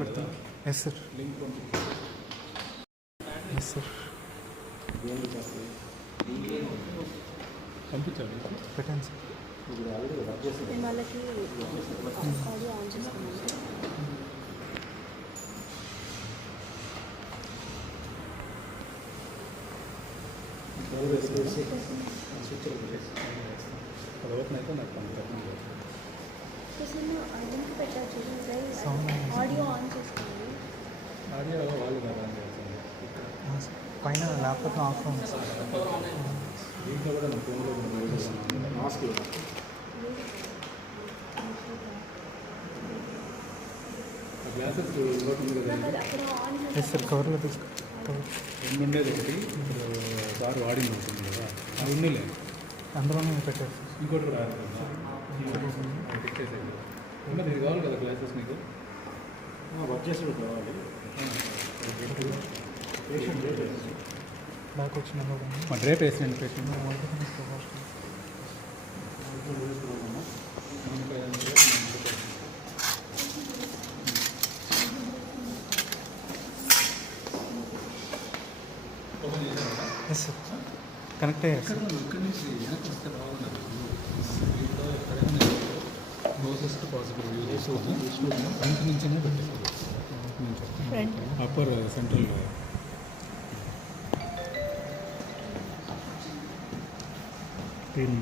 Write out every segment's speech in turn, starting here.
పెడతాను. Yes sir. Yes sir. పంపించాలి. పెట్టండి సార్. వాళ్ళకి ఆడియో ఆన్ చేసుకున్నాను. ఓపెన్ అయితే నాకు పంపించాలి. ఆడియో ఆన్ చేసుకున్నాను. ఆడియో వాళ్ళు పైన ల్యాప్టాప్ ఆఫ్ ఉంది సార్. దీంట్లో కూడా నా ఫోన్లో మాస్క్ గ్లాసెస్ ఇవ్వకుండా ఎస్ సార్. కవర్లో తీసుకో. రెండు ఉండేది ఒకటి సార్ వాడింది ఉంటుంది కదా అది ఉండలే అందులోనే పెట్టారు సార్. ఇంకోటి కూడా ఫిక్స్ చేసేది ఉన్నది. ఇది కావాలి కదా గ్లాసెస్ మీకు వర్క్ చేసి కావాలి. బ్యాక్ వచ్చిన మా డ్రేప్ వేసినండి పేషెంట్ ఎస్ సార్. కనెక్ట్ అయ్యారు సార్. ఇక్కడి నుంచి వెనక్కి వస్తే బాగున్నారు. వీటిలో ఎక్కడైనా క్లోజెస్ట్ పాసిబుల్ ఫ్రంట్ నుంచినే పెట్టారు. అప్పర్ సెంట్రల్ క్లీన్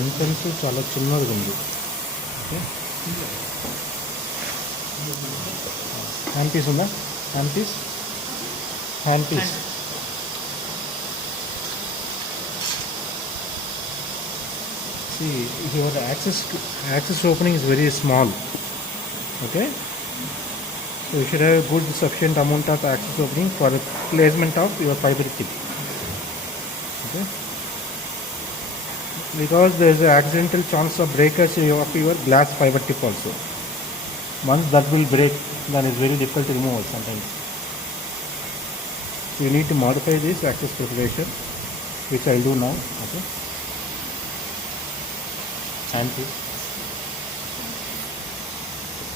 ఎంట్రన్స్ చాలా చిన్నది ఉంది. ఓకే. హ్యాండ్ పీస్ ఉందా? Hand piece see your access opening is very small. Okay, so you should have a good sufficient amount of access opening for the placement of your fiber tip. Okay, because there is an accidental chance of breakage of your glass fiber tip also. Once that will break, then it's very difficult to remove sometimes. So you need to modify this access preparation, which I'll do now. Okay, hand piece,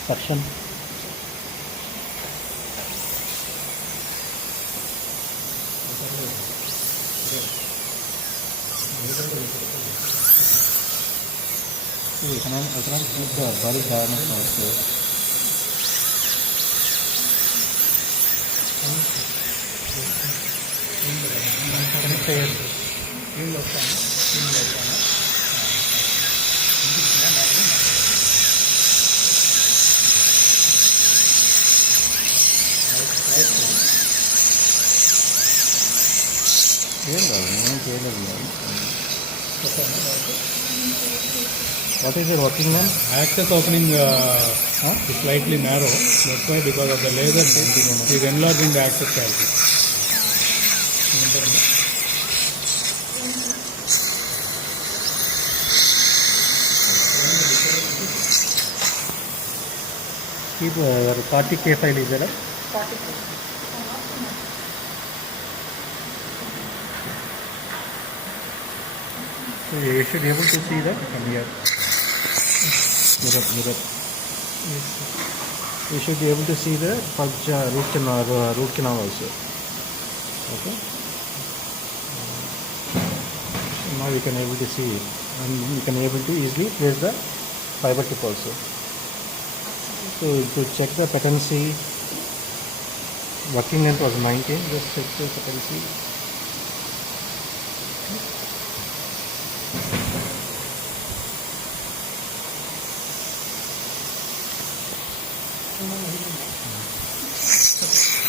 suction, so you cannot keep the body garment also. What is your working name? Access opening is slightly narrow. That's why, because of the laser tip, is enlarging the access cavity. Keep your 40K file is there? 40K. So you should be able to see that from here. Mirror. Yes. You should be able to see the pulse root canal also. Okay. So now you can able to see it, and you can able to easily place the fiber tip also. So to check the patency, working length was 19. Just check the patency.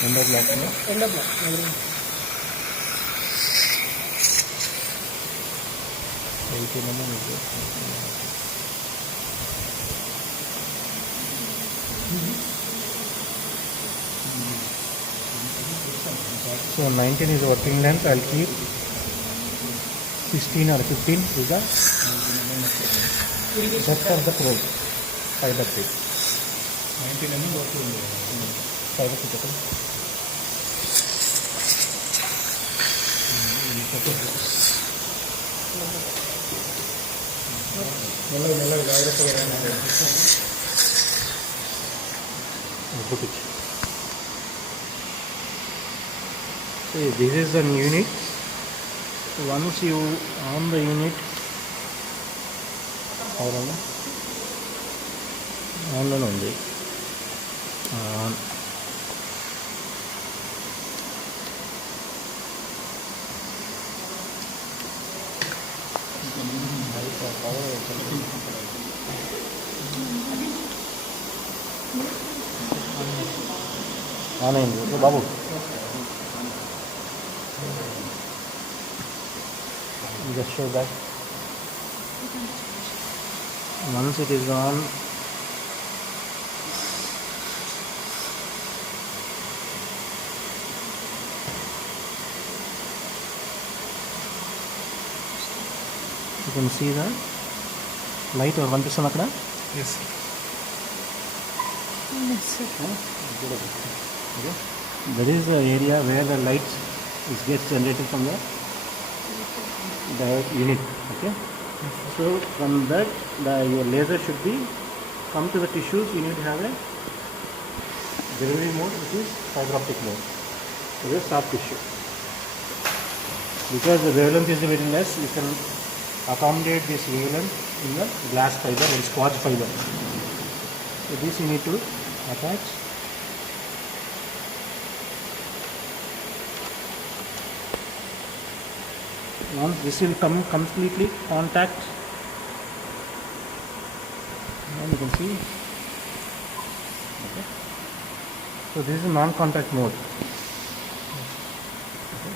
End of black. End of black. So 19 is working length. I'll keep 16 or 15 is that? depth of the probe, fiber tip. 19 mm వరకు ఉంది. Fiber tip okay. మెల్లగా జాగ్రత్తగా See, this is an unit. Once you on the unit, on ఉంది. On. On అయింది బాబు. Just show that. Once it is on, you can see the light or కనిపిస్తుంది అక్కడ. Yes Okay. That is the area where the light is gets generated from the unit. Okay. So from that your laser should be come to the tissues. You need to have a delivery mode which is fiber optic mode. So this soft tissue. Because the wavelength is very less, you can accommodate this wavelength in the glass fiber and squash fiber. So this you need to attach. Once this will come completely contact, and you can see. Okay. So this is non-contact mode. Okay.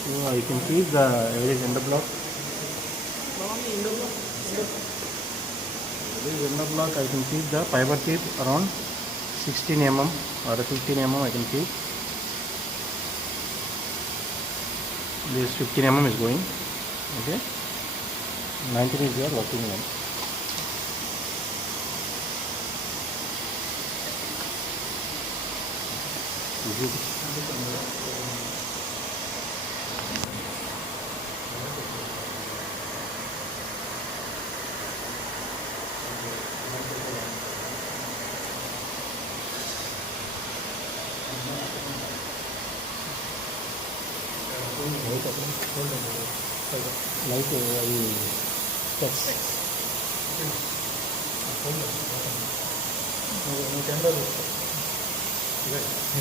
So I can see the average endo block. This endo block I can see the fiber tip around 16 mm or 15 mm I can see. This 15 mm is going. Okay. 19 is we are working on. Light steps. Yes.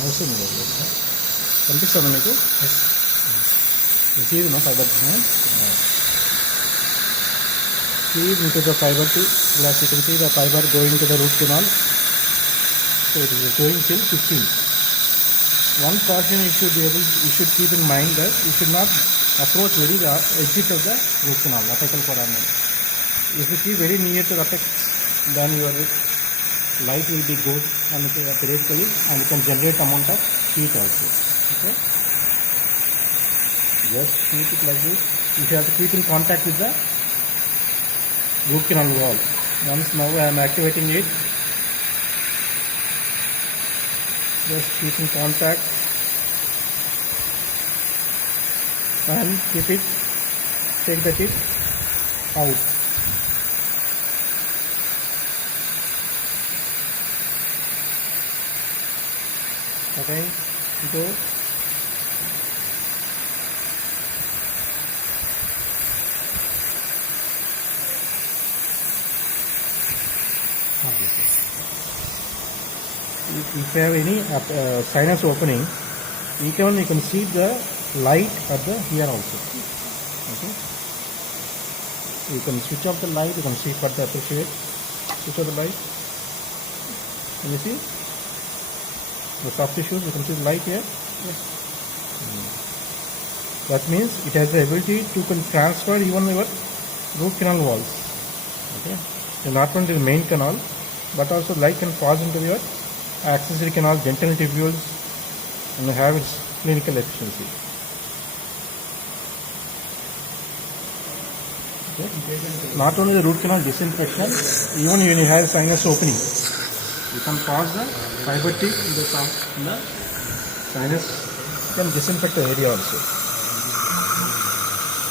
అవసరం లేదు కనిపిస్తుందా మీకు feed no fiber feed into the fiber to glass. You can see the fiber going to the root canal. So it is going till 15. One caution you should keep in mind that you should not approach very the exit of the root canal, apical foramen. If you keep very near to the apex, then your light will be good and periodically, and you can generate amount of heat also. Okay. Just keep it like this. You have to keep in contact with the root canal wall. Once now I am activating it. Just keep in contact and keep it. Take the tip out. Okay. Go. if you have any sinus opening, you can see the light at the here also. Okay. You can switch off the light. You can see further appreciate. Switch off the light. Can you see the soft tissues? You can see the light here. That means it has the ability to transfer even your root canal walls. Okay. So not only the main canal, but also light can pass into your accessory canal, dental tubules, and have its clinical efficiency. Okay. Not only the root canal disinfection, even when you have sinus opening, you can pass the fiber tip in the sinus, you can disinfect the area also.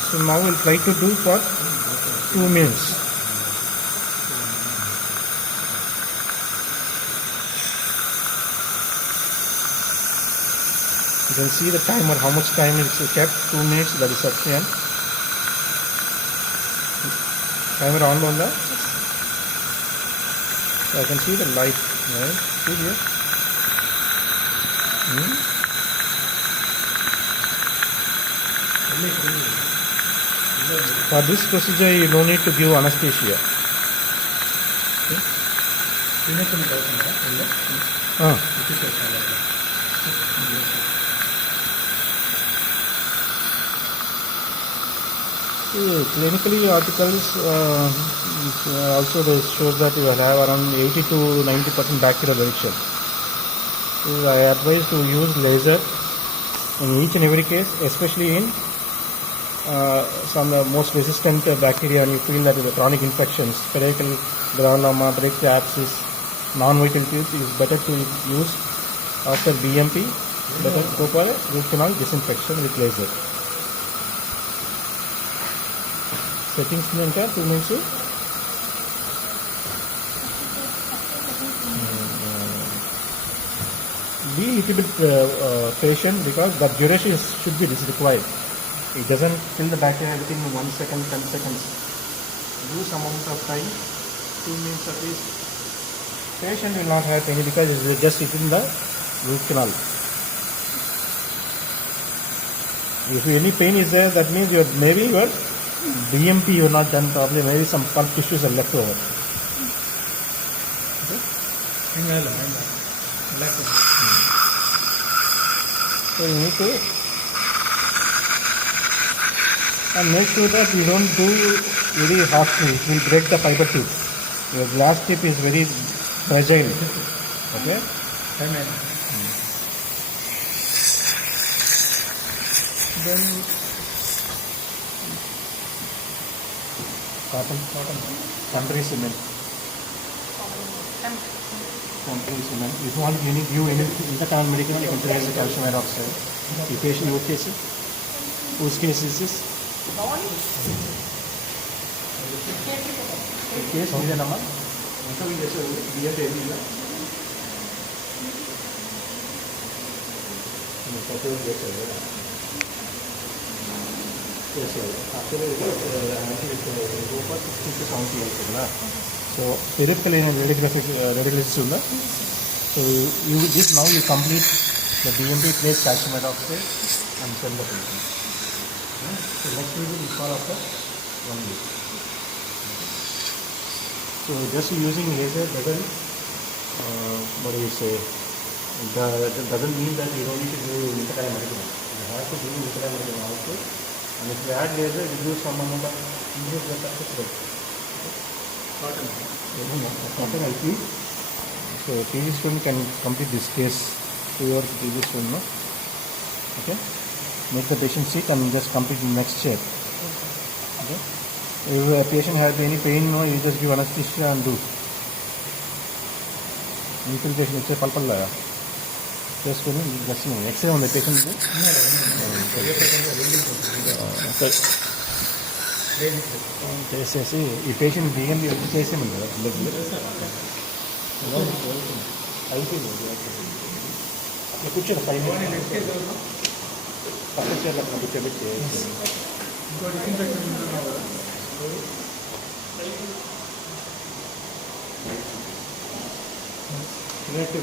So now we'll try to do for 2 minutes. You can see the timer, how much time is kept, 2 minutes, that is sufficient. Timer on the, so I can see the light, right? See here. For this procedure, you don't need to give anesthesia. Clinically, articles also shows that you will have around 80 to 90% bacterial eviction. So I advise to use laser in each and every case, especially in some most resistant bacteria, and you feel that the chronic infections, spherical granuloma, breakthrough abscess, non-vital tooth is better to use after BMP. Better go for root canal disinfection with laser. Settings में क्या 2 minutes से be a little bit patient, because the duration should be required. It doesn't kill the bacteria within 1 second, 10 seconds. Do some amount of time, 2 minutes at least. Patient will not have any, because it is just within the root canal. If any pain is there, that means maybe your BMP you are not done properly, maybe some pulp tissues are left over. Okay? So you need to, and make sure that you don't do very harshly, it will break the fiber tooth. Your glass tip is very fragile. Okay? Then country cement. Country cement. If you want to give any intercanal medical, you can tell the calcium hydroxide. The patient, your case, whose case is this? The case is the number. Yes, actually, go for 60 to 70 years. So, peripheral radiolysis. So, now you complete the BMP place calcium hydroxide and send the patient. So, next week we will call after 1 week. So, just using laser doesn't, what do you say, doesn't mean that you don't need to do intercanal medical. You have to do intercanal medical also. And if you add laser, it gives some amount of increase the success rate. Cotton IP. So PG student can complete this case to your PG student. No? Okay. Make the patient sit and just complete the next step. Okay. If a patient has any pain, no, you just give anesthesia and do. Infiltration, it's a pulpal layer. Just for me, X-ray on the patient. చేసేసి ఈ patient బియ్యం చేసేమండి అయిపోయింది అట్లా కూర్చోండి 5 పక్క చీరలు అట్లా కూర్చోబెట్టి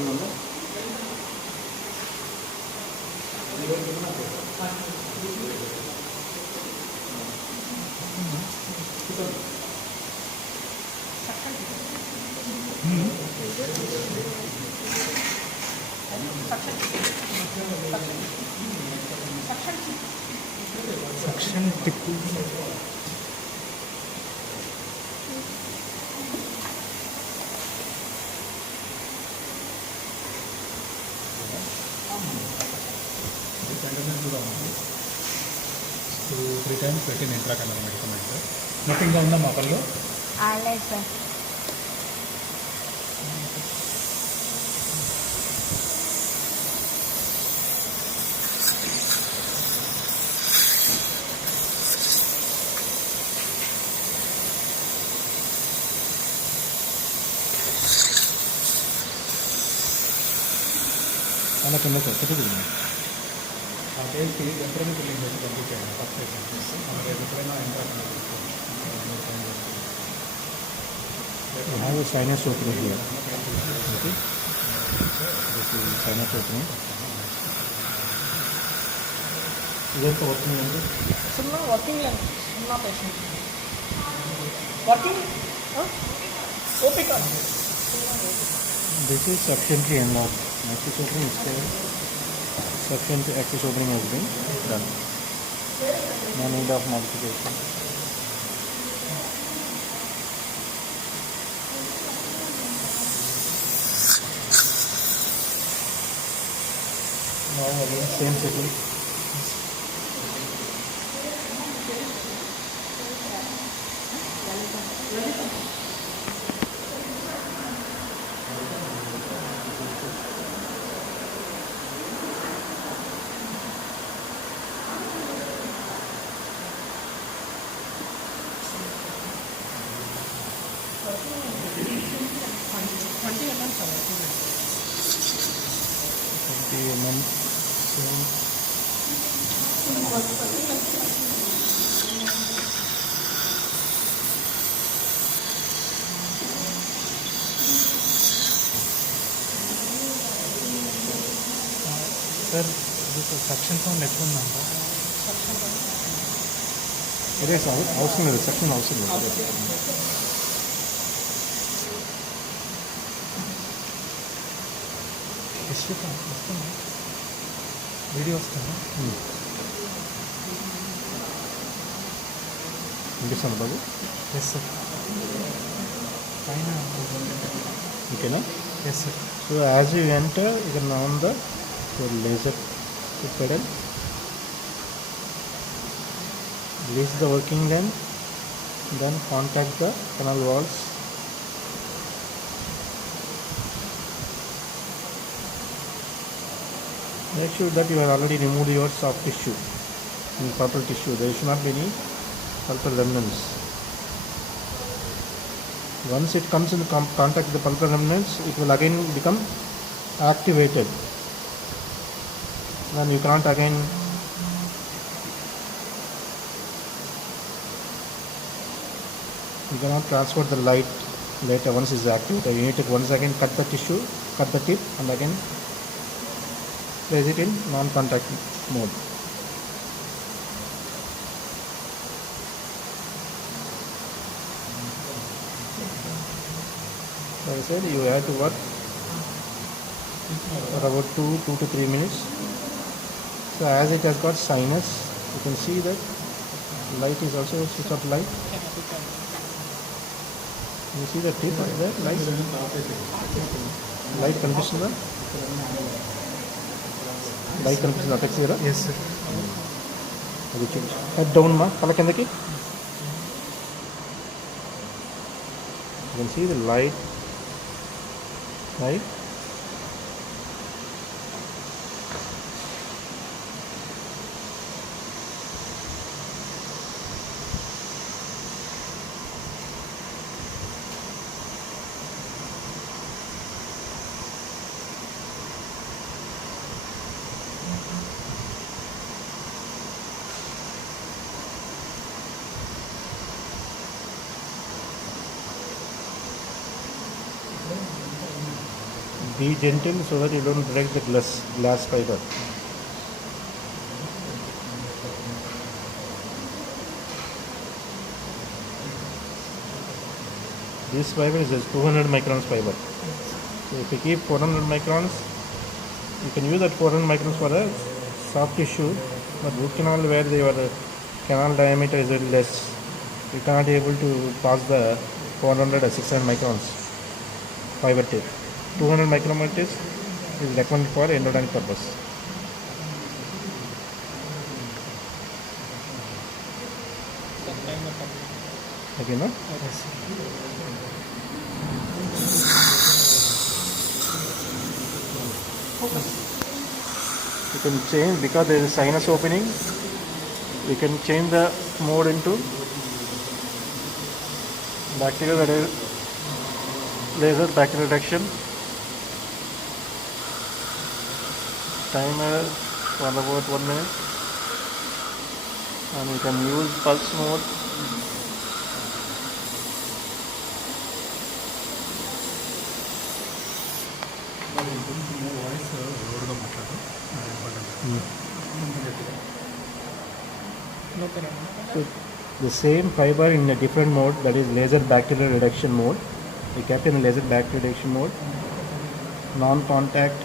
ఉందా Suction tip. So 3 times పెట్టిన intracanal medicament. నొప్పిగా ఉందా మా పళ్ళు? లేదు సార్. అలా కింద కొట్టుకుంది. ఆ డేట్కి ఎప్పుడైనా ఫిల్లింగ్ చేసి పంపించాను ఫస్ట్ చేసి మనకి ఎప్పుడైనా intracanal You have a sinus opening here. Okay. This is sinus opening. ఇదంతా వర్కింగ్ అండి. సున్నా వర్కింగ్ లేదు, సున్నా పేషెంట్ వర్కింగ్ ఓపిక. This is sufficiently enlarged. Axis opening is there. Sufficient axis opening has been done. No need of modification. Now again same setting. Sir suction sound ఎక్కువ ఉందంట. అదే అవసరం లేదు, సెక్షన్ అవసరం లేదు. వస్తుందా వీడియో వస్తుందా? వినిపిస్తుంది బాబు? Yes sir. పైన ఓకేనా? Yes sir. So as you enter, you can on the laser pedal. Release the working length, then contact the canal walls. Make sure that you have already removed your soft tissue and purple tissue. There should not be any pulpal remnants. Once it comes in contact with the pulpal remnants, it will again become activated. Then you can't again transfer the light later once it is activated. You need to once again cut the tissue, cut the tip, and again place it in non-contact mode. Like I said, you have to work for about 2 to 3 minutes. So as it has got sinus, you can see that light is also a switch of light. You see the tip there, light కనిపిస్తుందా? Light కనిపిస్తుందా టెక్స్ కదా? Yes sir. అది చూపించు. Head down మా తల కిందకి. You can see the light. Be gentle so that you don't break the glass fiber. This fiber is just 200 microns fiber. So if you keep 400 microns, you can use that 400 microns for a soft tissue, but root canal where your canal diameter is very less, you cannot able to pass the 400 or 600 microns fiber tip. 200 micrometers is recommended for endodontic purpose. Okay, no? You can change, because there is a sinus opening, you can change the mode into bacterial laser bacterial reduction. Timer for about 1 minute, and you can use pulse mode. Voice రోడ్గా మాట్లాడడం So the same fiber in a different mode, that is laser bacterial reduction mode. We kept in laser bacterial reduction mode, non-contact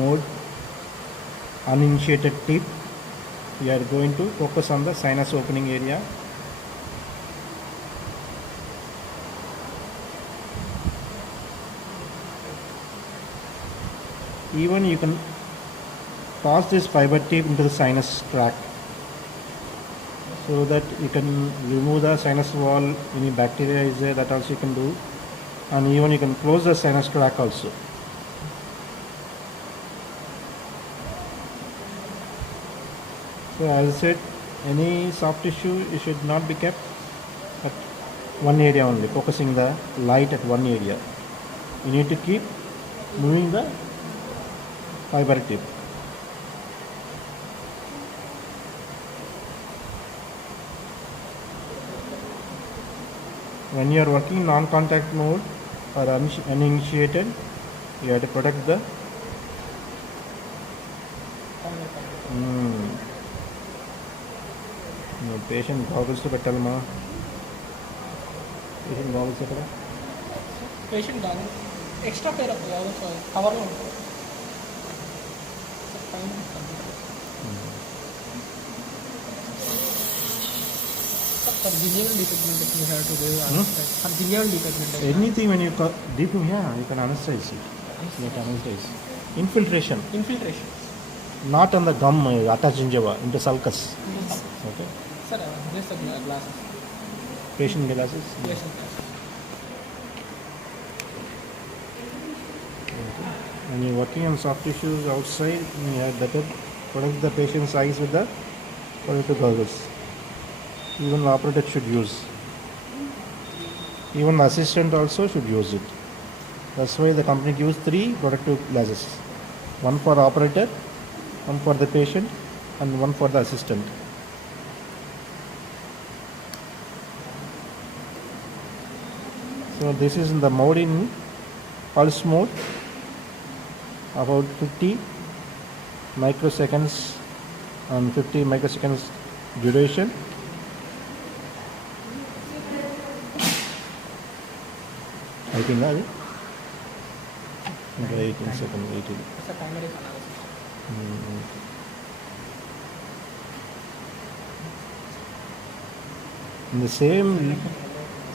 mode, uninitiated tip. We are going to focus on the sinus opening area. Even you can pass this fiber tip into the sinus tract, so that you can remove the sinus wall, any bacteria is there, that also you can do, and even you can close the sinus tract also. So as I said, any soft tissue it should not be kept at one area only, focusing the light at one area. You need to keep moving the fiber tip. When you are working non-contact mode or uninitiated, you have to protect the patient goggles to పెట్టాలమ్మా. Patient goggles ఎక్కడ? Patient కాదు, extra పేర్ ఒక కవర్లో ఉంటుంది. For gingival depigmentation, you have to do for gingival depigmentation. Anything when you deep, yeah, you can anesthetize it. You can anesthetize. Infiltration, Infiltration. not on the gum attached gingiva, into sulcus. Okay. Sir, just the glasses. Patient glasses. Patient glasses. When you're working on soft tissues outside, you have better protect the patient's eyes with the protective goggles. Even the operator should use. Even the assistant also should use it. That's why the company gives 3 protective glasses. One for the operator, one for the patient, and one for the assistant. So this is in the mode in pulse mode, about 50 microseconds and 50 microseconds duration. I think that 18 seconds, 18. It's a primary analysis. In the same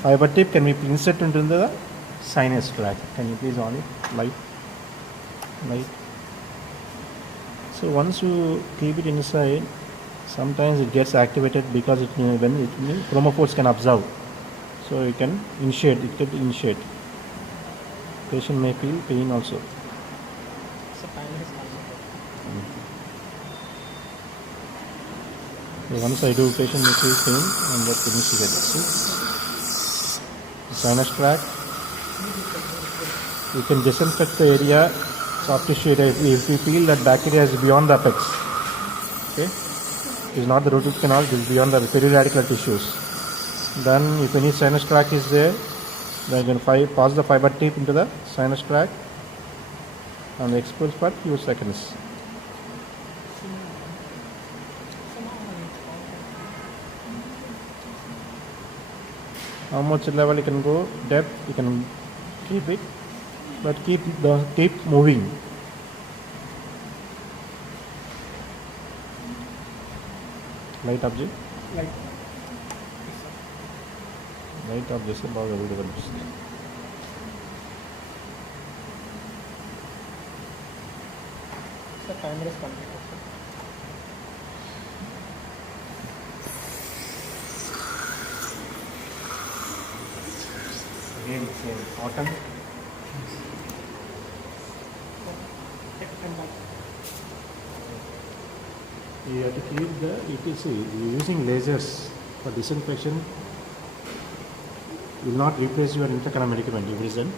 fiber tip can be inserted into the sinus tract. Can you please on it? Light. So once you keep it inside, sometimes it gets activated because when chromophores can observe. So you can initiate. It can initiate. Patient may feel pain also. It's a primary analysis. So once I do, patient may feel pain and that initiate. See? The sinus tract. You can disinfect the area, soft tissue area, if you feel that bacteria is beyond the apex. Okay? It is not the root canal, it is beyond the periradicular tissues. Then if any sinus tract is there, then you can pass the fiber tip into the sinus tract and expose for few seconds. how much level you can go, depth you can keep it, but keep moving. Light object. Like Light object is బాగా video కనిపిస్తుంది. the timer is completed. Again same cotton. And back. You have to keep the, you can see, using lasers for disinfection will not replace your intercanal medicament. If it is done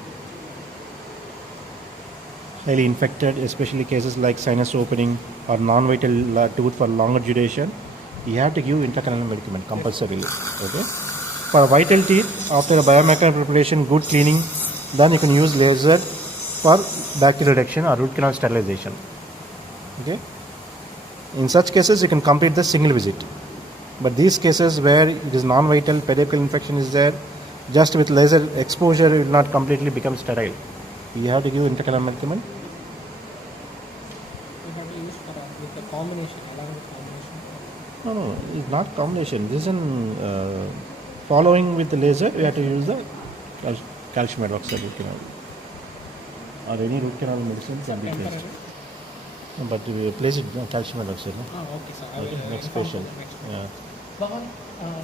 highly infected, especially cases like sinus opening or non-vital tooth for longer duration, you have to give intercanal medicament compulsorily. Okay. For vital teeth, after a biomechanical preparation, good cleaning, then you can use laser for bacterial reduction or root canal sterilization. Okay. In such cases, you can complete the single visit. But these cases where it is non-vital, pediatric infection is there, just with laser exposure, it will not completely become sterile. You have to give intercanal medicament. We have to use for with the combination, along with combination. No, it's not combination. This is following with the laser, we have to use the calcium hydroxide root canal or any root canal medicine can be placed. Temporary. No, but we place it calcium hydroxide. No? Ah, okay, sir. I Okay, will next inform patient. the next Yeah. Bhavan,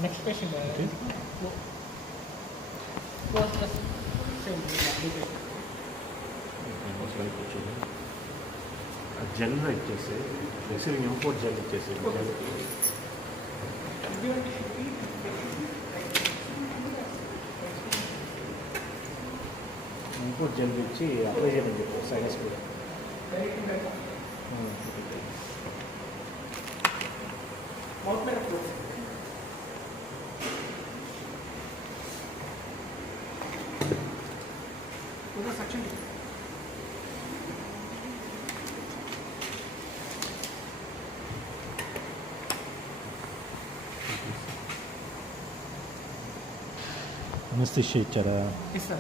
next patient. Okay. Was the same application. Gel ఇచ్చేసి receiving import gel ఇచ్చేసి import gel ఇచ్చి apply చేయమని చెప్పారు sinus కూడా section. Anaesthesia ఇచ్చారా Yes, sir.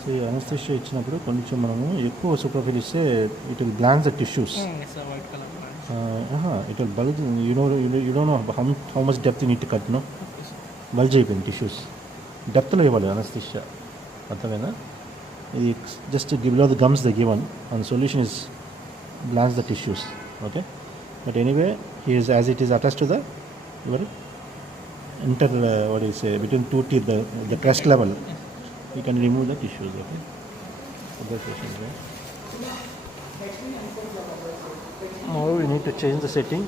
So ఈ anaesthesia ఇచ్చినప్పుడు కొంచెం మనము ఎక్కువ సూపర్ఫిల్ ఇస్తే it will blanch the tissues Yes, sir. White color. It will bulge you don't know how much depth need to cut no Okay, sir. Bulge అయిపోయింది tissues డెప్త్లో ఇవ్వాలి అనస్థిషియా అర్థమైనా ఇది just below the gums the given and solution is blanch the tissues okay but anyway he is as it is attach to the your inter what is between two teeth the crest level you can remove the tissues okay other patient right now we need to change the setting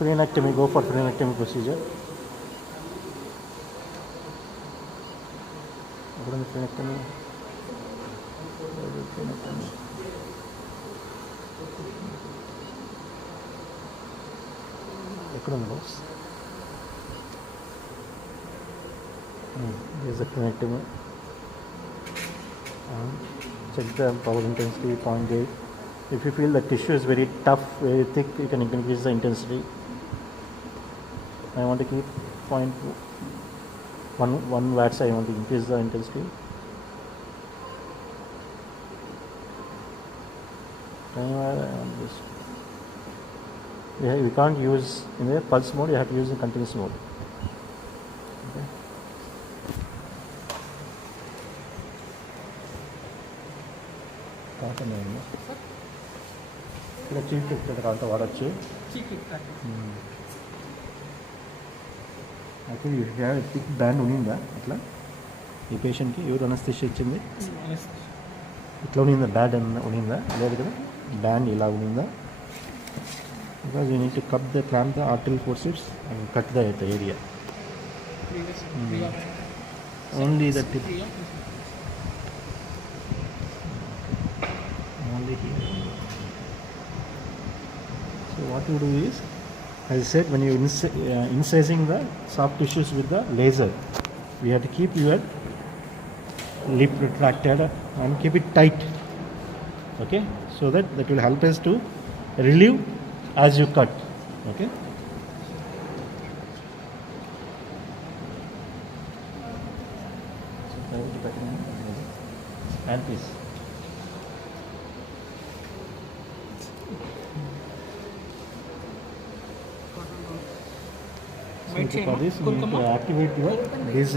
frenectomy go for frenectomy procedure what is frenectomy ఎక్కడ ఉంది boss there's a frenectomy check the power intensity 0.8 if you feel the tissue is very tough very thick you can increase the intensity I want to keep 0.1 watts I want to increase the intensity we can't use in the pulse mode, you have to use in continuous mode. Okay. ఇలా cheap ఇక్కడ అంతా వాడచ్చు Keep it practice. Actually you have thick band ఉన్నిందా అట్లా ఈ పేషెంట్కి ఎవరు anaesthesia ఇచ్చింది Yes. ఇట్లా ఉన్నిందా బ్యాండ్ ఉన్నిందా లేదు కదా బ్యాండ్ ఇలా ఉన్నిందా because you need to cup the clamp the arterial forceps and cut the area Previous. only the tip only here so what you do is as I said when you incising the soft tissues with the laser we have to keep your lip retracted and keep it tight okay so that will help us to relieve as you cut okay hand piece. White So for chain, this, you need to kurkuma? activate this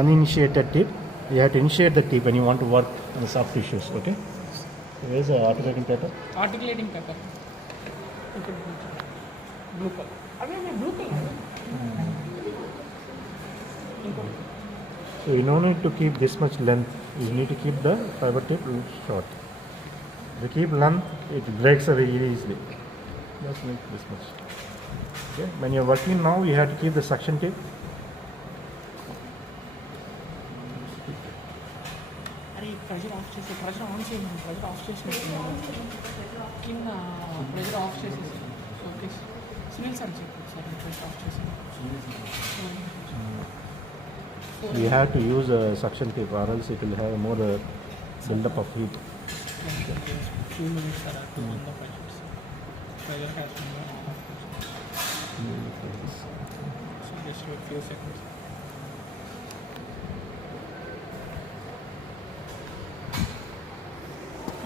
uninitiated tip. You have to initiate the tip when you want to work on the soft tissues. Okay. So where's the articulating paper? Articulating paper. Blue color. Blue color. So you don't need to keep this much length. You need to keep the fiber tip short. If you keep length, it breaks very easily. Just make this much. Okay. When you're working now, you have to keep the suction tip. అరే pressure of చేసి pressure on చేయండి pressure of చేసినట్టున్నాను కింద pressure of చేసేసి okay Sunil sir చెప్పండి sir pressure of చేసి You have to use a suction tip, or else it will have more build-up of heat. 2 minutes sir on the pressure has been off. So just wait few seconds.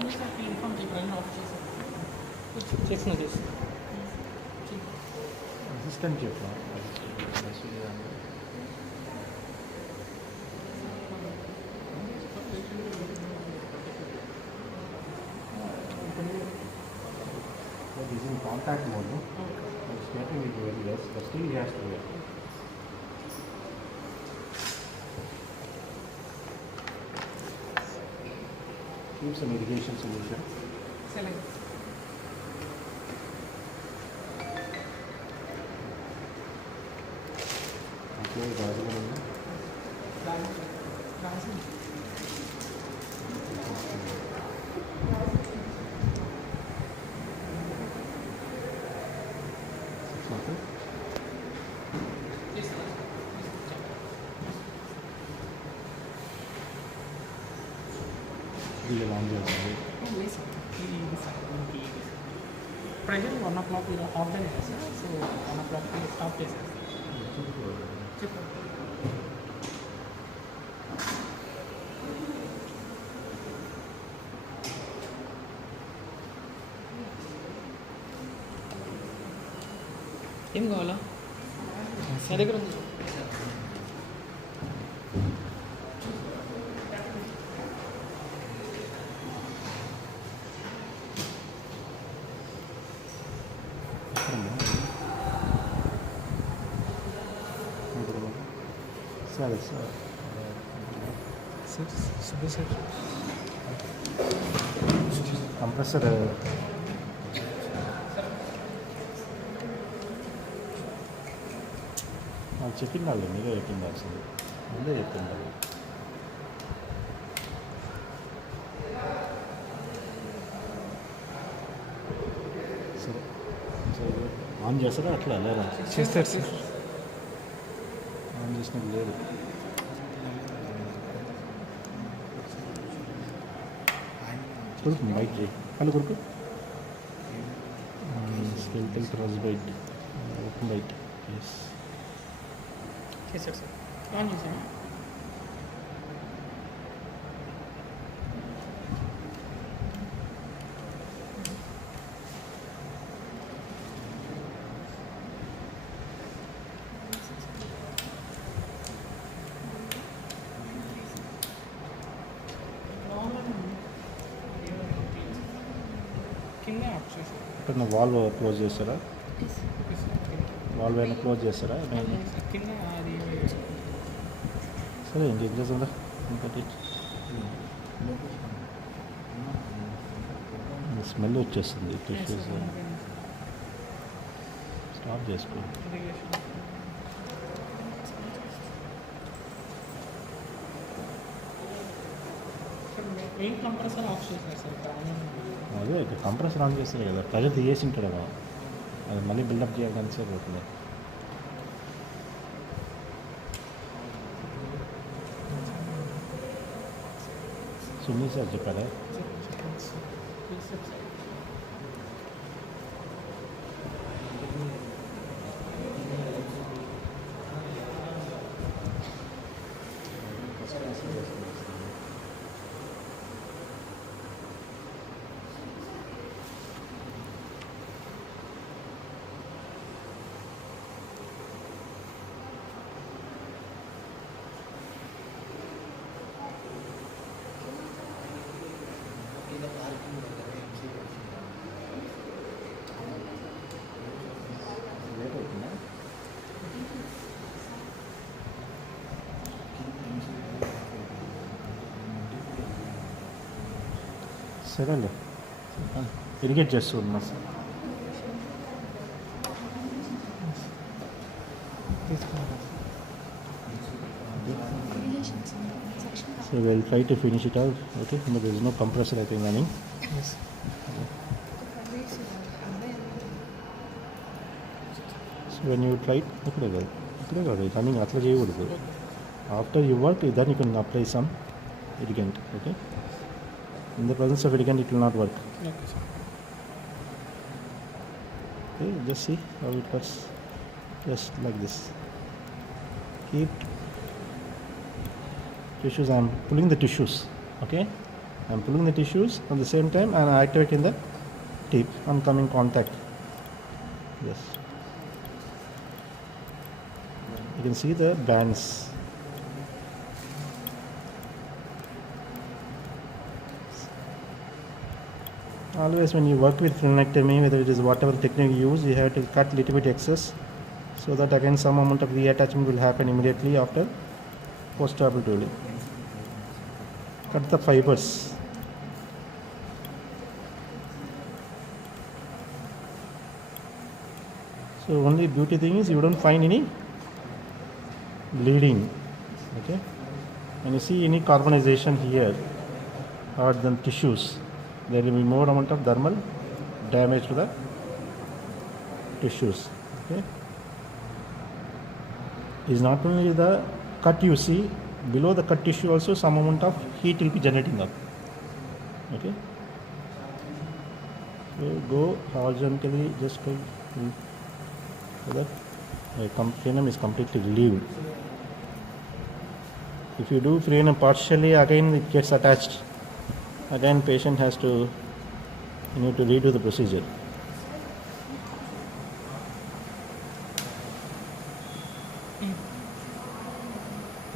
Yes, sir. Inform the pressure off చేసి చేసిన this. Resistant tip. But is in contact mode. No? It's getting it very less, but still he has to wear. Keep some irrigation solution. Select. Okay, gasoline. Okay. Yes, sir. Really long journey. Yes, sir. Pressure 1 o'clock is half day sir. So 1 o'clock is stop day sir. ఏం కావాలా నా దగ్గర ఉంది Sir, sir. Compressor. చెప్పిండాలి మీరే చెప్పిండాల్సింది ముందే చెప్పిండాలి. సరే సరే on చేస్తారా అట్లా లేదా చేస్తారు సార్ ఆన్ చేసినట్టు లేదు. కొడుకు బైక్ చేయి కళ్ళు కొడుకు skeletal cross bite open bite yes చేశాడు సార్ ఆన్ చేశాను కింద ఆఫ్ చేశాను ఇక్కడ వాల్వ్ క్లోజ్ చేస్తారా వాల్వ్ అయినా క్లోజ్ చేస్తారా కింద అది సరే ఇంక చేస్తుందా ఇంకోటి స్మెల్ వచ్చేస్తుంది టిష్యూస్ స్టాప్ చేసుకో. మెయిన్ కంప్రెసర్ ఆఫ్ చేశారు సార్ అదే కంప్రెసర్ ఆన్ చేస్తారు కదా ప్రెజర్ తీసేసి ఉంటాడు కదా అది మళ్ళీ బిల్డప్ చేయడానికి సేపు అవుతుంది. సునీల్ సార్ చెప్పారా సరేలే ఇరిగేట్ చేస్తున్నా sir. So we'll try to finish it out. Okay, but there is no compressor I think running. So when you try ఇక్కడే కాదు రన్నింగ్ అట్లా చేయకూడదు. After you work, then you can apply some irrigant. Okay, in the presence of irrigant it will not work. Okay sir. Okay, just see how it works. Just like this. Keep tissues. I am pulling the tissues. Okay, I am pulling the tissues at the same time and activating the tip on coming contact. Yes, you can see the bands. Always when you work with frenectomy, whether it is whatever technique you use, you have to cut little bit excess so that again some amount of reattachment will happen immediately after post-operative tooling. Cut the fibers. So only beauty thing is you don't find any bleeding. Okay, and you see any carbonization here or the tissues, there will be more amount of dermal damage to the tissues. Okay, is not only the cut you see, below the cut tissue also some amount of heat will be generating up. Okay, so go horizontally, just go so that frenum is completely relieved. If you do frenum partially, again it gets attached. Again patient has to, you need to redo the procedure.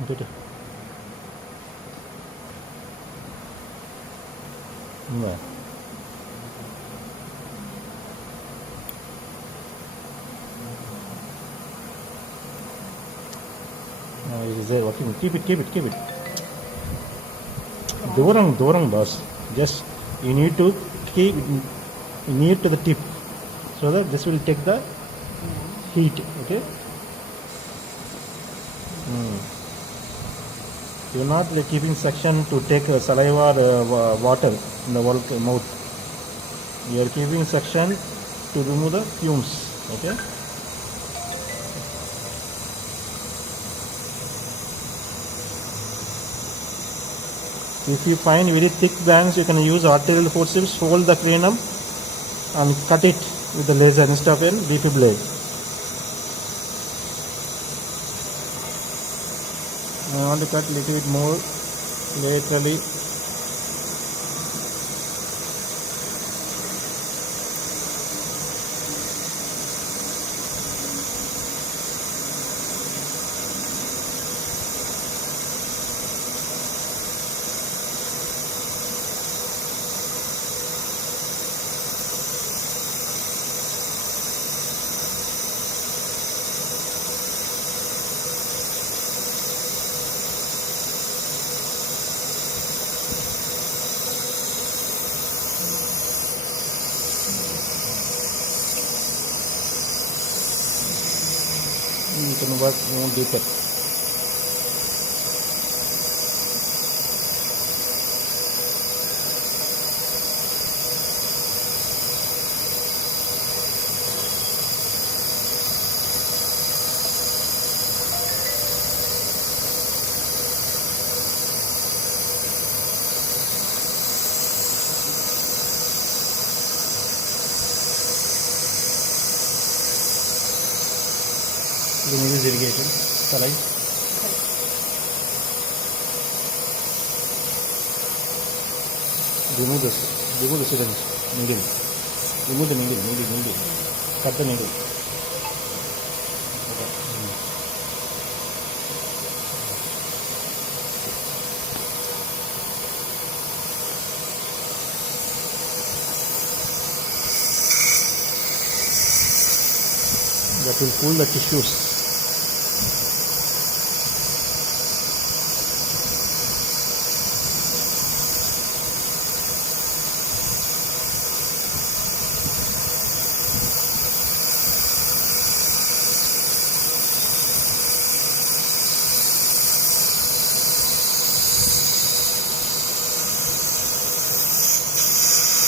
Better. Yeah. Now it is there working. Keep it. Dorang boss. Just you need to keep near to the tip so that this will take the heat. Okay. You are not like keeping suction to take saliva or water in the mouth. You are keeping suction to remove the fumes. Okay. If you find very thick bands, you can use arterial forceps, hold the frenum and cut it with the laser instead of a defibrillate. I want to cut a little bit more laterally. You can work more deeper. The needle is irrigated. Saline. Remove the syringe. Needle. Remove the needle. Cut the needle. Okay. That will cool the tissues.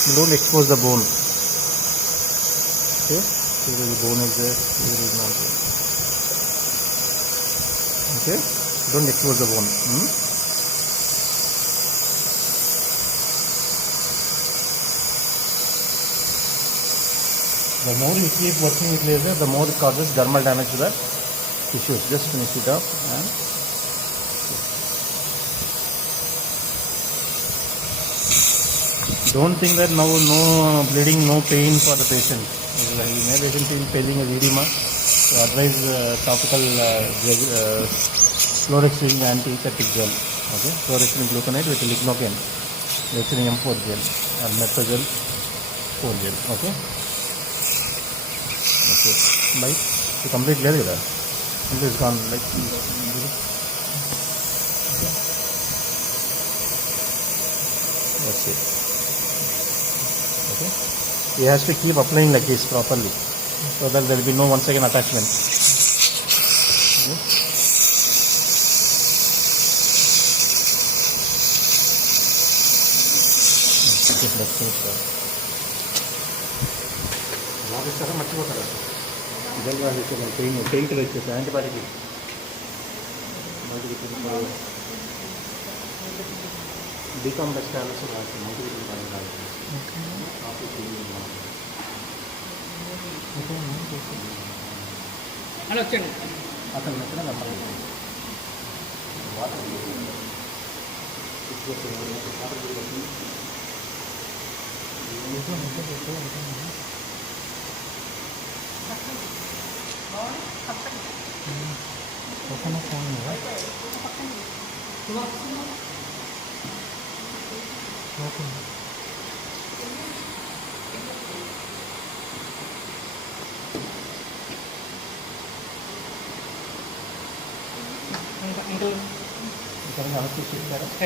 You don't expose the bone. Okay, so the bone is there, here is not there. Okay, don't expose the bone. The more you keep working with laser, the more it causes dermal damage to the tissues. Just finish it up and don't think that now no bleeding, no pain for the patient. You may be feeling a edema. So advise topical fluorescein antiseptic gel. Okay, fluorescein gluconate with lignocaine, fluorescein M4 gel and metrazole 4 gel. Okay. Okay. Bye. So complete clear that. It is gone like this. Okay. That's it. Okay. He has to keep applying like this properly, so that there will be no once again attachment. Okay. Okay, let's finish that. Pain antibiotic. Decompressed tablets are అలా వచ్చాను.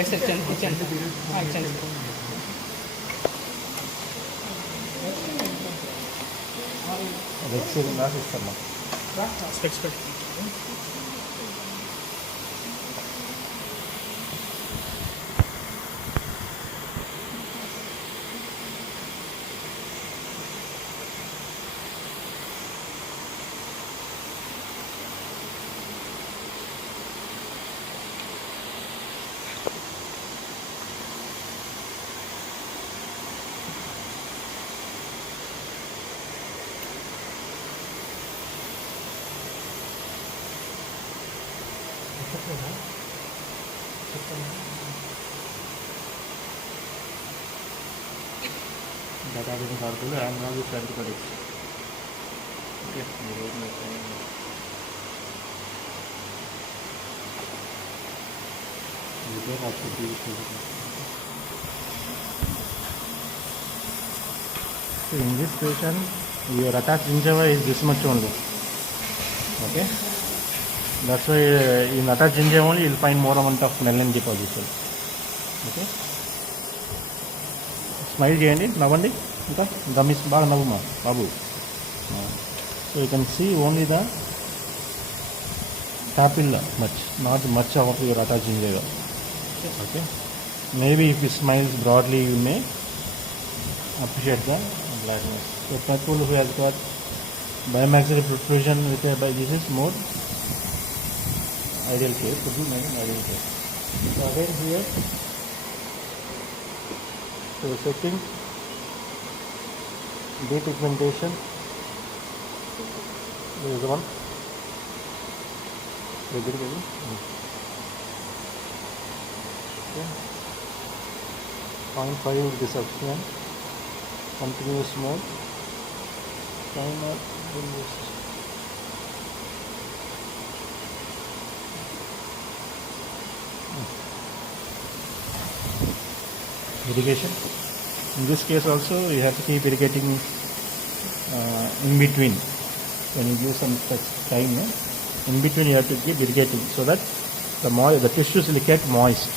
Uncle ఇచ్చాను. Specs పెట్టి database cartoon and now you try to predict. Okay, you don't have to do it. So in this patient, your attached gingiva is this much only. Okay, that's why in attached gingiva only you'll find more amount of melanin deposition. Okay. Smile చేయండి, నవ్వండి, ఇంకా గమ్మిస్ బాగా నవ్వుమా బాబు. So you can see only the papilla much, not much of your attached gingiva. Okay, maybe if you smile broadly you may appreciate the blackness. So people who has got biomaxillary protrusion with a this is more ideal case, could be ideal case. So again here, so second, depigmentation. This is the one. Okay. Okay. 0.5 dysfunction, continuous mode, timer, irrigation. In this case also you have to keep irrigating in between. When you give some such time, in between you have to keep irrigating so that the tissues will get moist.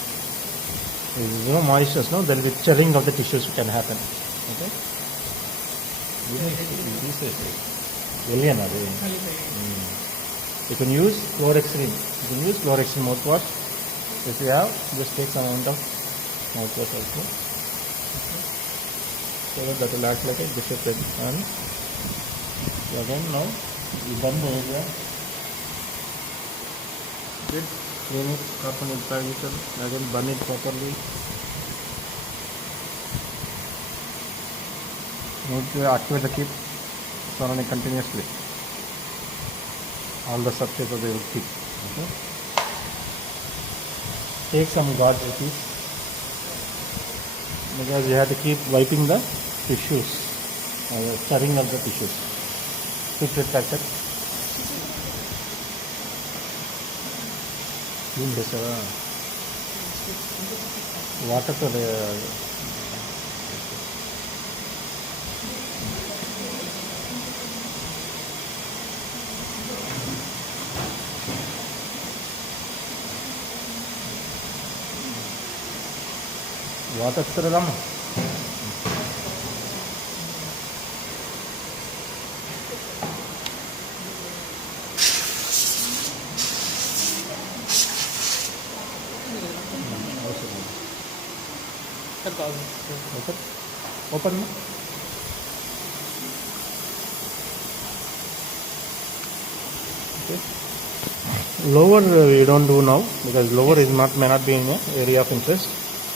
If there is no moisture, there will be churning of the tissues can happen. Okay. You can use chlorhexidine. You can use chlorhexidine mouthwash. If you have, just take some amount of mouthwash also. Okay. so that will act like a disinfection. And again now you burn the area. Good. Clean it, carbon dioxide, again burn it properly. Need to activate the keep surrounding continuously. All the substances they will keep. Okay. Take some gauze piece because you have to keep wiping the tissues, stirring of the tissues. Keep it like that. Clean this water to the water to the open. Okay. Lower we don't do now because lower is may not be in the area of interest.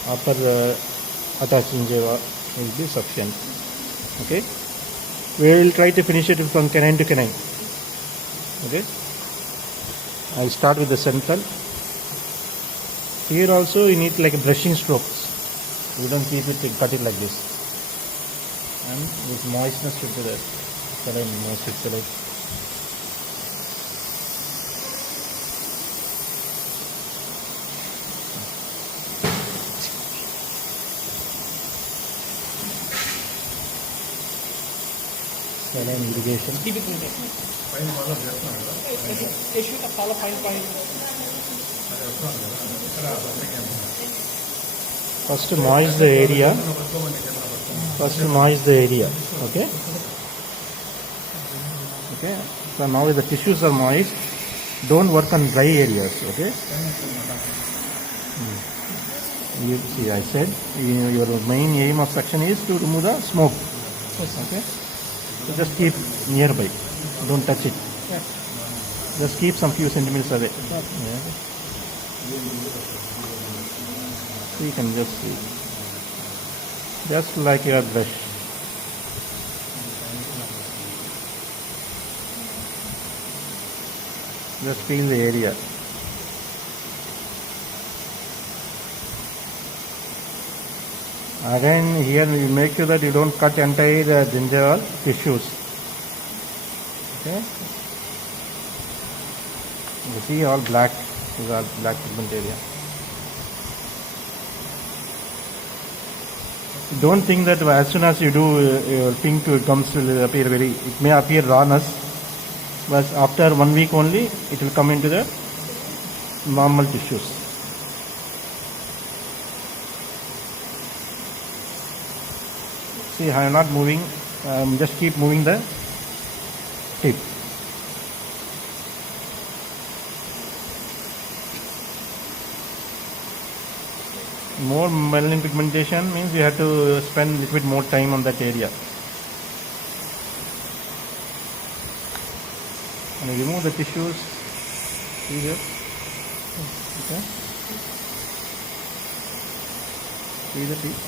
Upper attached gingiva will be sufficient. Okay. We will try to finish it from canine to canine. Okay. I start with the central. Here also you need like a brushing strokes. You don't keep it, cut it like this. And this moistness should be there. Canine moist itself. Canine irrigation. Depigmentation. Tissue का काला fine. First moist the area. Okay. Okay. So now the tissues are moist. Don't work on dry areas. Okay. You see, I said your main aim of suction is to remove the smoke. Okay. So just keep nearby. Don't touch it. Yeah. Just keep some few centimeters away. Yeah. You can just see. Just like your brush. Just feel the area. Again, here you make sure that you don't cut entire gingival tissues. Okay. You see all black. These are black pigment area. Don't think that as soon as you do your pink gums will appear it may appear rawness, but after 1 week only it will come into the normal tissues. See, I am not moving, just keep moving the tip. More melanin pigmentation means you have to spend a little bit more time on that area. And you remove the tissues. See here. Okay. See the teeth.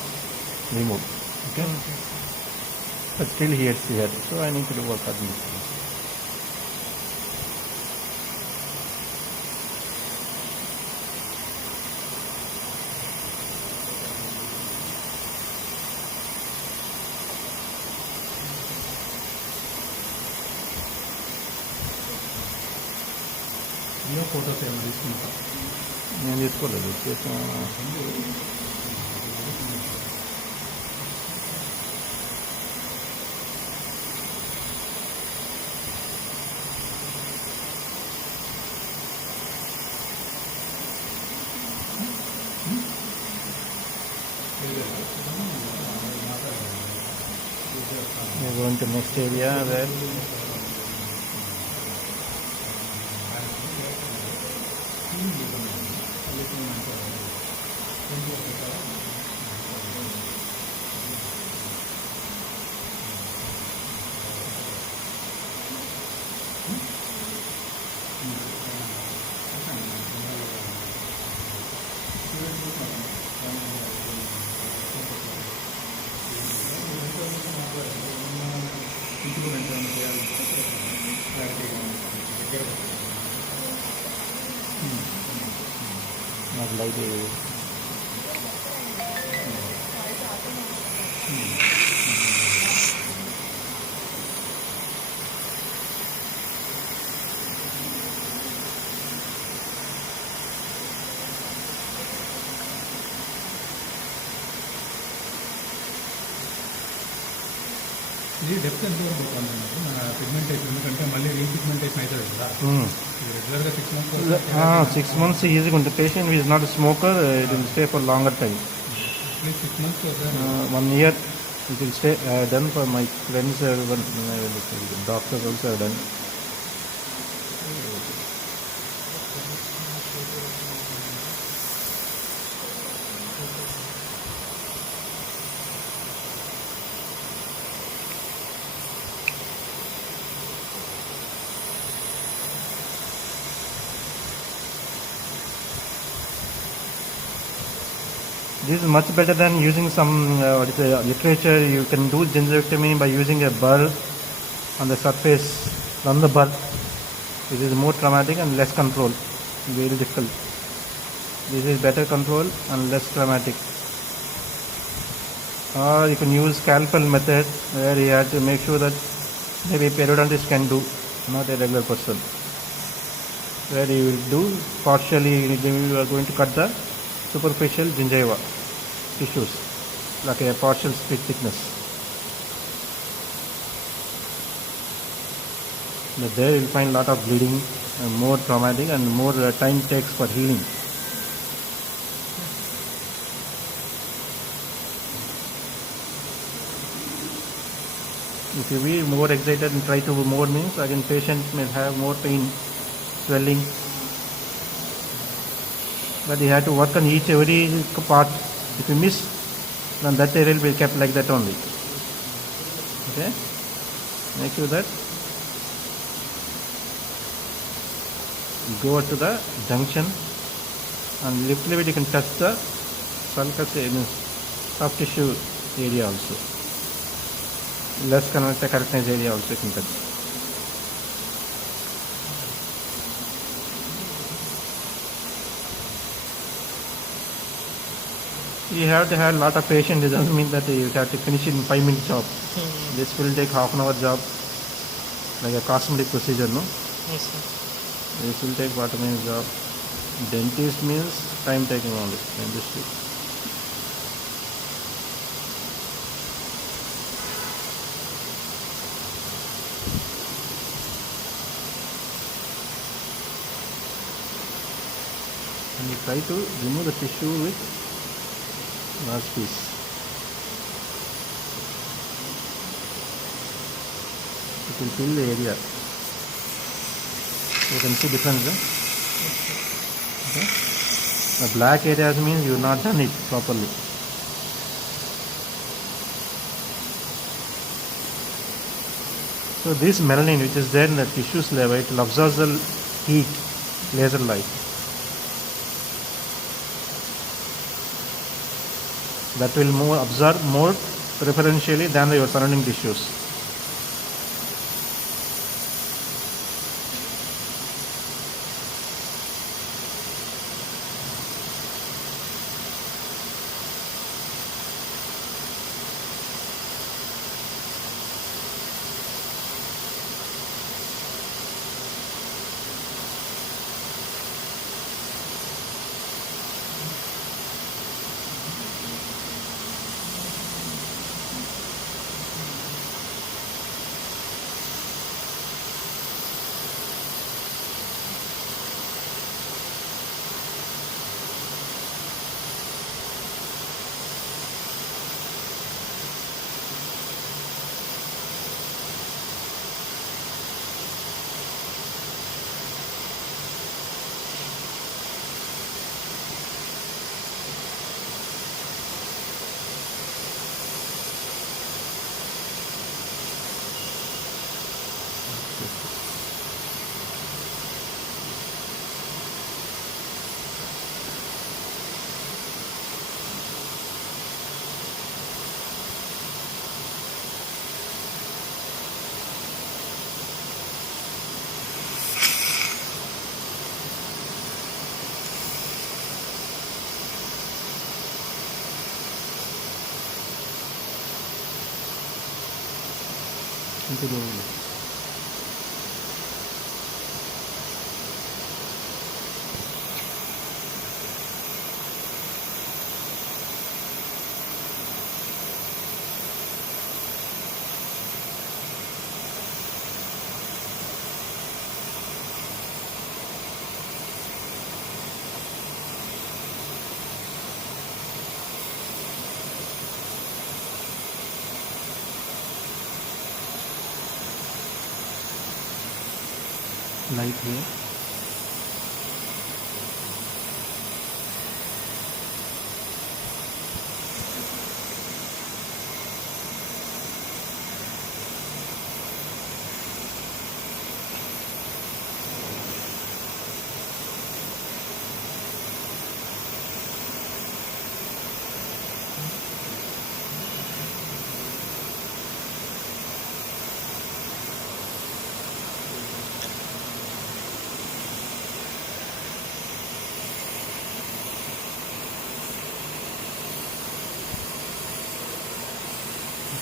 Remove. Okay. But still here it's here. So I need to do work on this. Photos ఏమైనా తీసుకుంటాం నేను తీసుకోలేదు We're going to next area where like the ఇది depth ఎంత వరకు పోతుంది మన pigmentation, ఎందుకంటే మళ్ళీ రీపిగ్మెంటేషన్ అవుతుంది కదా. ఇది రెగ్యులర్గా 6 months 6 months easy. The patient is not a smoker, it will stay for longer time. At least 6 months 1 year it will stay. Done for my friends, doctors also have done. This is much better than using some literature. You can do gingivectomy by using a burr on the surface, on the burr. This is more traumatic and less control. Very difficult. This is better control and less traumatic. Or you can use scalpel method, where you have to make sure that maybe periodontist can do, not a regular person. Where you will do partially, you are going to cut the superficial gingiva tissues, like a partial split thickness. But there you will find lot of bleeding, more traumatic, and more time takes for healing. If you be more excited and try to do more means, again patient may have more pain, swelling. But you have to work on each every part. If you miss, then that area will be kept like that only. Okay? Make sure that you go to the junction and little bit you can touch the sulcus, soft tissue area also. Less keratinoid area also you can touch. You have to have a lot of patience. It doesn't mean that you have to finish it in 5-minute job. This will take half-an-hour job, like a cosmetic procedure, no? Yes, sir. This will take 40 minutes job. Dentist means time taking only. Dentistry. And you try to remove the tissue with large piece. It will fill the area. You can see difference. Okay. The black areas means you have not done it properly. So this melanin which is there in the tissues level, it will absorb the heat, laser light. That will absorb more preferentially than your surrounding tissues. into the light here.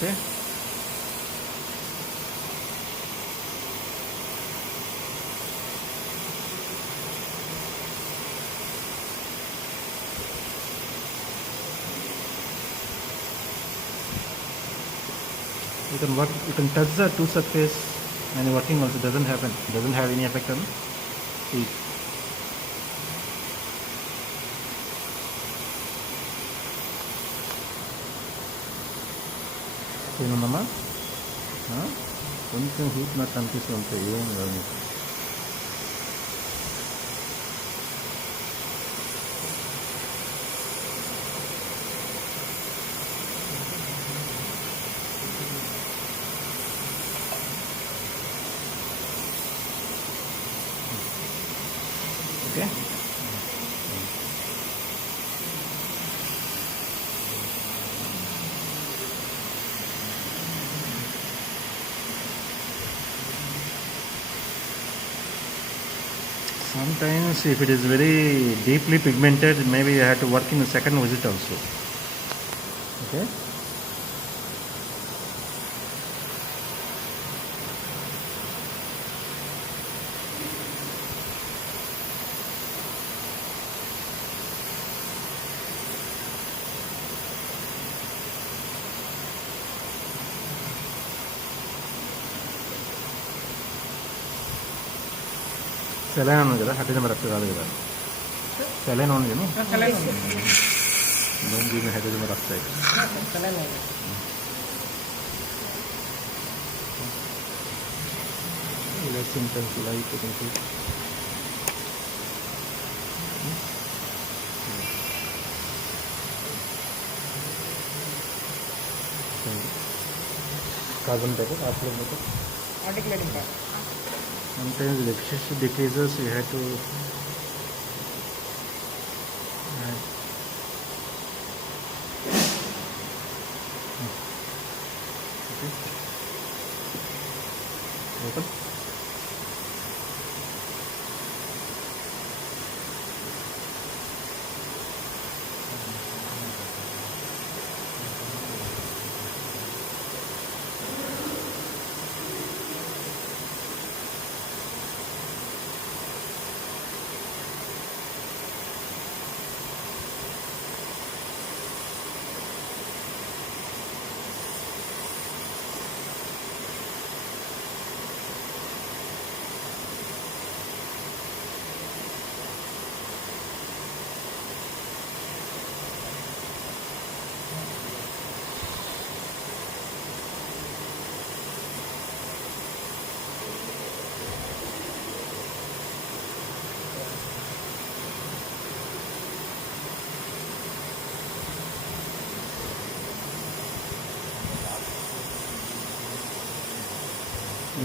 Okay. You can work. You can touch the two surface, and working also doesn't happen. Doesn't have any effect on teeth. ఏమన్నమ్మా కొంచెం heat నాకు కనిపిస్తూ ఉంటాయి ఏం కాదు నీకు. Okay. Sometimes if it is very deeply pigmented, maybe I have to work in the second visit also. Okay. Saline ఉంది కదా, hydrogen peroxide కాదు కదా, సెలైన్ ఉంది కదా, don't give me hydrogen peroxide. less intense light you can see. Carbon paper, acrylic paper. Articulating part. Sometimes the efficiency decreases, you have to open.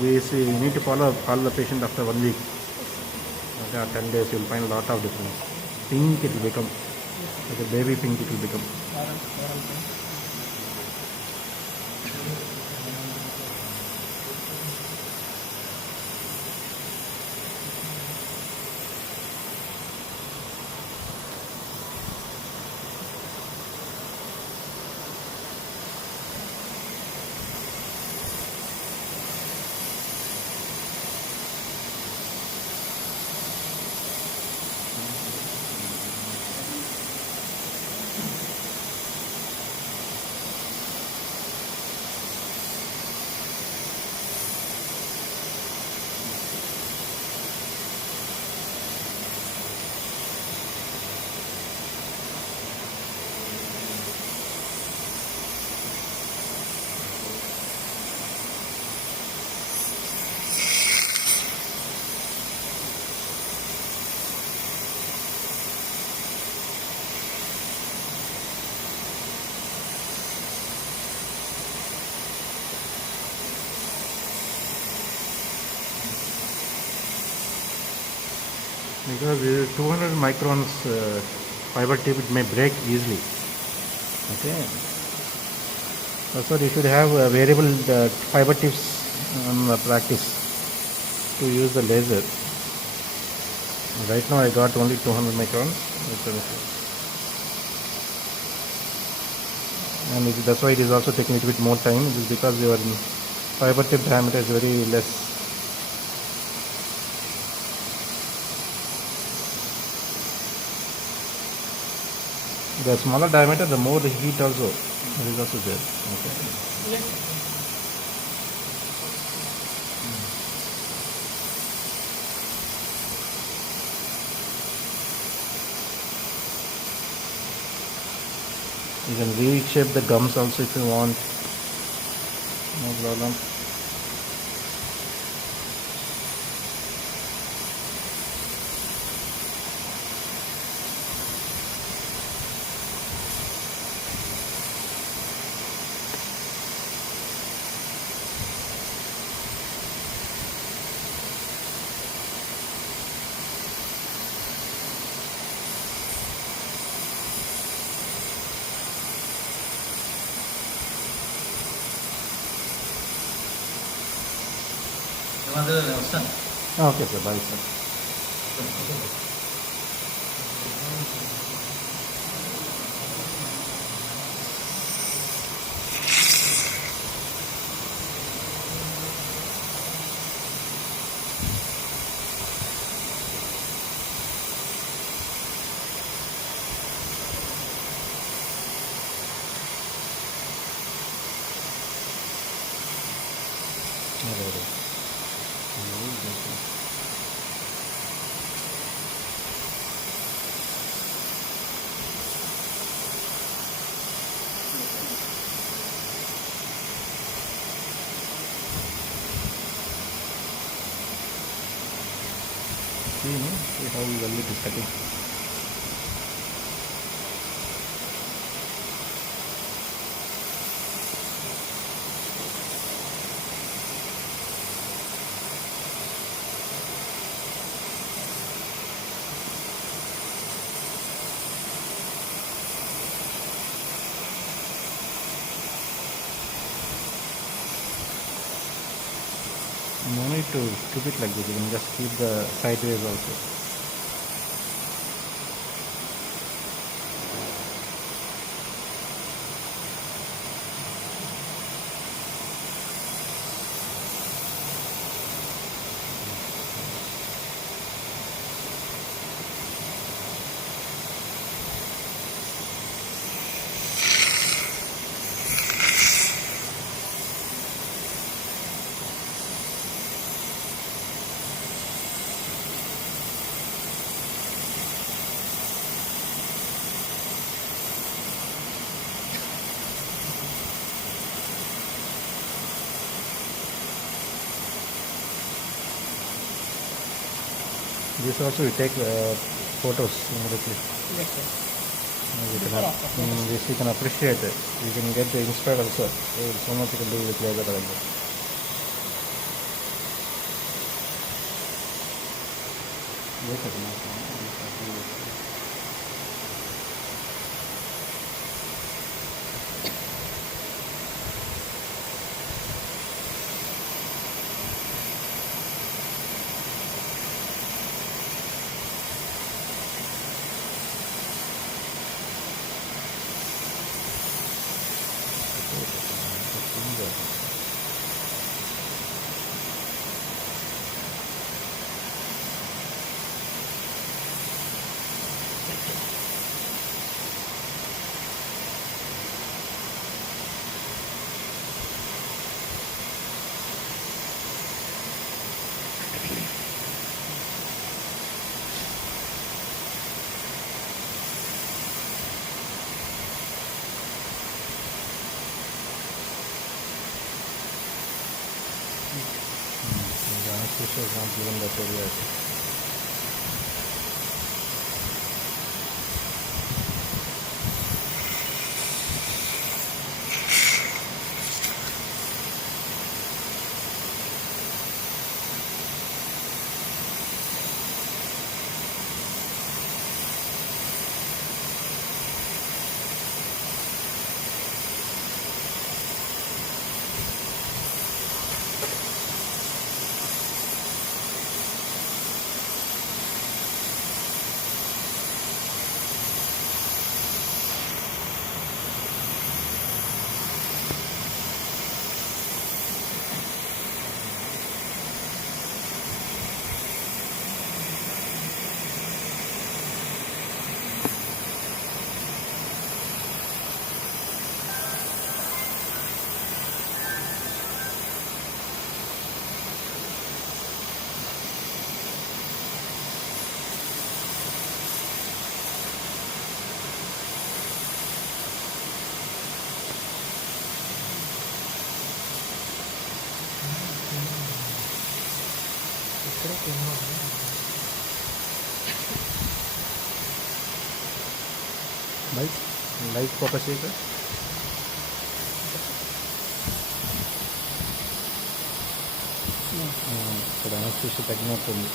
We need to follow the patient after 1 week. Okay, or 10 days, you will find a lot of difference. Pink it will become, like a baby pink it will become. Because 200 microns fiber tip, it may break easily. Okay. That's why you should have variable fiber tips on practice to use the laser. Right now I got only 200 microns. And that's why it is also taking a little bit more time. It is because your fiber tip diameter is very less. The smaller diameter, the more the heat also. It is also there. Okay. Yes. You can reshape the gums also if you want. No problem. Okay, sir. Bye, sir. See how well it is cutting. No need to keep it like this, you can just keep the sideways also. This also you take photos immediately. Yes, sir. This you can appreciate it. You can get the inspired also. So much you can do with laser like that. The anesthesia is not given that area. ఇక్కడ camera ఉంది. Light focus చేయక ఇక్కడ చూసి తగ్గినట్టుంది.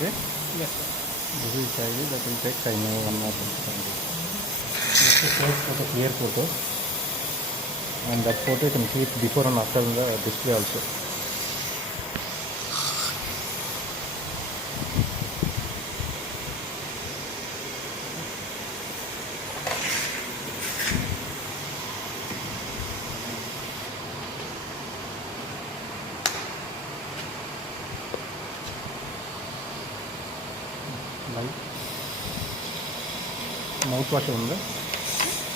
Okay? Yes, sir. This is child that will take time 1 or 2 seconds. Just a photo, clear photo, and that photo you can keep before and after in the display also. Light. Mouth wash ఉందా?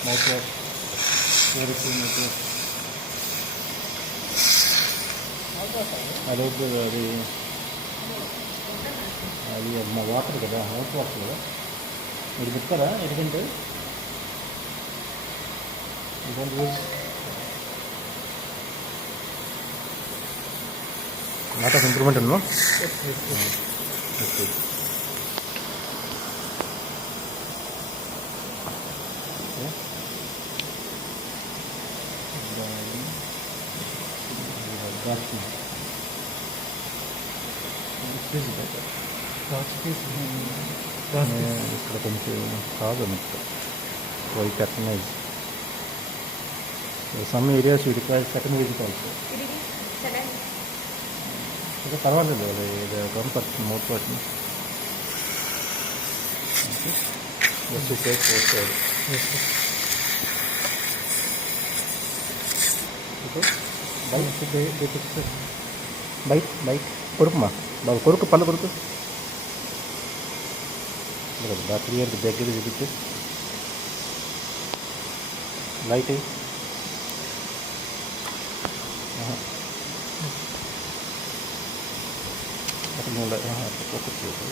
Mouth wash. Very cool mouth wash. అదొద్దు, అది మా water కదా, mouth wash కదా. మీరు చెప్తారా ఎందుకంటే lot of improvement ఉందా? Okay. ఇక్కడ కొంచెం కాదు మొత్తం why keratinize some areas require second visit also. ఇంకా పర్వాలేదు, ఇది don't person mouth person bite bite కొరుకుమా బాబు, కొరుకు పళ్ళు కొరుకు బాగా క్లియర్ దగ్గర చూపించు. లైట్ అక్కడ ఫోకస్ చేయదు.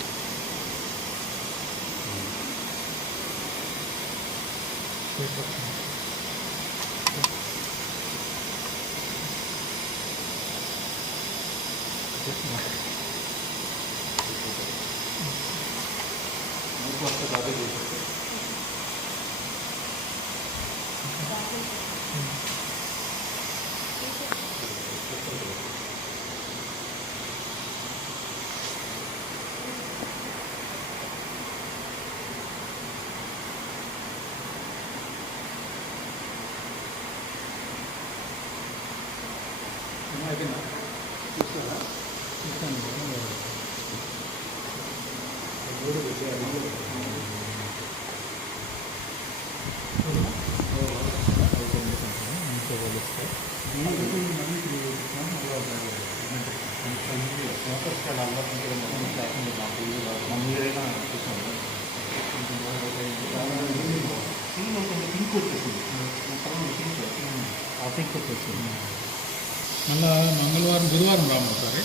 మళ్ళా మంగళవారం గురువారం రాము సార్.